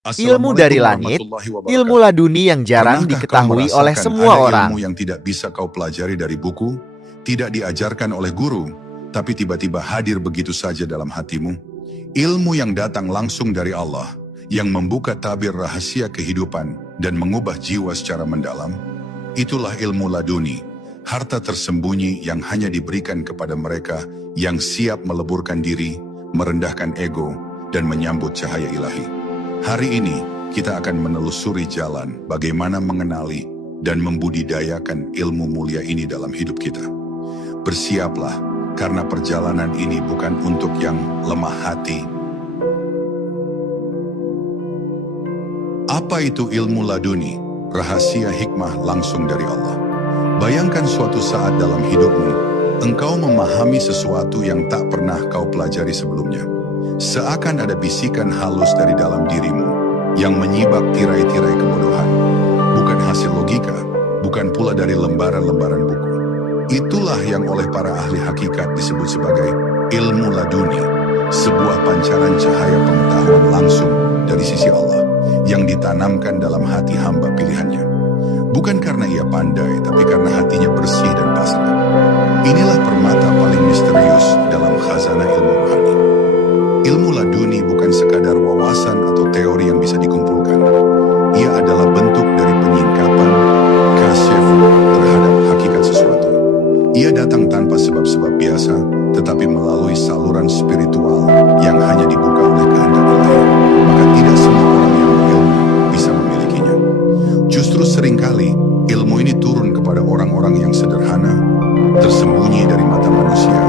Ilmu dari Assalamualaikum langit, warahmatullahi ilmu wabarakatuh. laduni yang jarang Pernahkah kau diketahui oleh merasakan semua ada orang. ilmu yang tidak bisa kau pelajari dari buku, tidak diajarkan oleh guru, tapi tiba-tiba hadir begitu saja dalam hatimu? Ilmu yang datang langsung dari Allah, yang membuka tabir rahasia kehidupan dan mengubah jiwa secara mendalam. Itulah ilmu laduni, harta tersembunyi yang hanya diberikan kepada mereka yang siap meleburkan diri, merendahkan ego, dan menyambut cahaya ilahi. Hari ini, kita akan menelusuri jalan bagaimana mengenali dan membudidayakan ilmu mulia ini dalam hidup kita. Bersiaplah, karena perjalanan ini bukan untuk yang lemah hati. Apa itu ilmu laduni? Rahasia hikmah langsung dari Allah. Bayangkan suatu saat dalam hidupmu, engkau memahami sesuatu yang tak pernah kau pelajari sebelumnya. Seakan ada bisikan halus dari dalam dirimu yang menyibak tirai-tirai kebodohan. Bukan hasil logika, bukan pula dari lembaran-lembaran buku. Itulah yang oleh para ahli hakikat disebut sebagai ilmu laduni, sebuah pancaran cahaya pengetahuan langsung dari sisi Allah yang ditanamkan dalam hati hamba pilihannya. Bukan karena ia pandai, tapi karena hatinya bersih dan pasrah. Inilah permata paling misterius dalam khazanah ilmu rohani. Ilmu laduni bukan sekadar wawasan atau teori yang bisa dikumpulkan. Ia adalah bentuk dari penyingkapan, kasyaf terhadap hakikat sesuatu. Ia datang tanpa sebab-sebab biasa, tetapi melalui saluran spiritual yang hanya dibuka oleh kehendak ilahi. Maka tidak semua orang yang berilmu bisa memilikinya. Justru seringkali ilmu ini turun kepada orang-orang yang sederhana, tersembunyi dari mata manusia,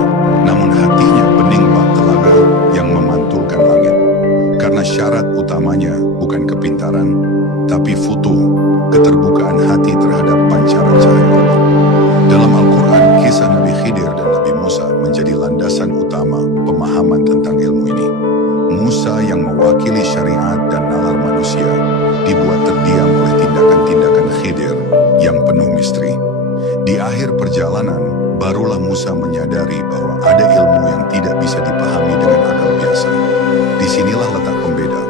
namun hatinya bening bak telaga yang memantulkan langit. Karena syarat utamanya bukan kepintaran, tapi futuh, keterbukaan hati terhadap pancaran cahaya Allah. Dalam Al-Quran, kisah Nabi Khidir dan Nabi Musa menjadi landasan utama pemahaman tentang ilmu ini. Musa yang mewakili syariat dan nalar manusia dibuat terdiam oleh tindakan-tindakan Khidir yang penuh misteri. Di akhir perjalanan, barulah Musa menyadari bahwa ada ilmu yang tidak bisa dipahami dengan akal biasa. Disinilah letak pembeda.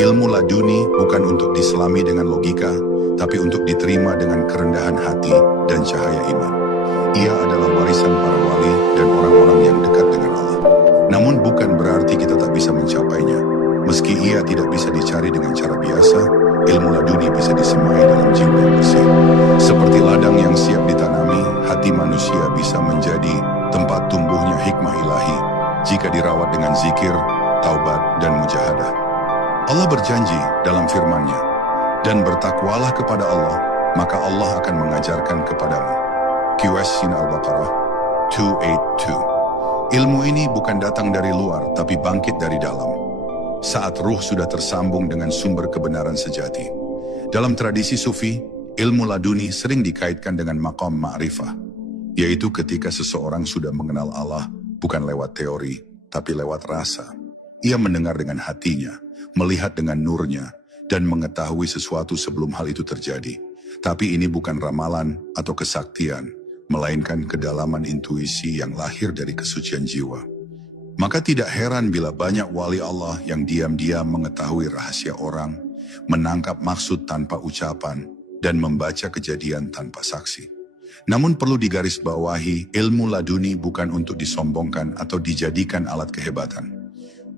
Ilmu laduni bukan untuk diselami dengan logika, tapi untuk diterima dengan kerendahan hati dan cahaya iman. Ia adalah warisan para wali dan orang-orang yang dekat dengan Allah. Namun bukan berarti kita tak bisa mencapainya. Meski ia tidak bisa dicari dengan cara biasa, ilmu laduni bisa disemai dalam jiwa yang bersih. Seperti ladang yang siap ditanami, hati manusia bisa menjadi tempat tumbuhnya hikmah ilahi jika dirawat dengan zikir, taubat, dan mujahadah. Allah berjanji dalam firman-Nya, dan bertakwalah kepada Allah, maka Allah akan mengajarkan kepadamu. QS Sin Al-Baqarah 282. Ilmu ini bukan datang dari luar, tapi bangkit dari dalam. Saat ruh sudah tersambung dengan sumber kebenaran sejati. Dalam tradisi sufi, ilmu laduni sering dikaitkan dengan maqam ma'rifah, yaitu ketika seseorang sudah mengenal Allah bukan lewat teori, tapi lewat rasa. Ia mendengar dengan hatinya, melihat dengan nurnya, dan mengetahui sesuatu sebelum hal itu terjadi. Tapi ini bukan ramalan atau kesaktian, melainkan kedalaman intuisi yang lahir dari kesucian jiwa. Maka tidak heran bila banyak wali Allah yang diam-diam mengetahui rahasia orang, menangkap maksud tanpa ucapan, dan membaca kejadian tanpa saksi. Namun perlu digarisbawahi, ilmu laduni bukan untuk disombongkan atau dijadikan alat kehebatan.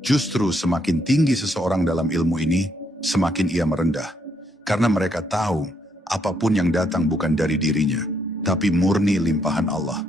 Justru semakin tinggi seseorang dalam ilmu ini, semakin ia merendah. Karena mereka tahu, apapun yang datang bukan dari dirinya, tapi murni limpahan Allah.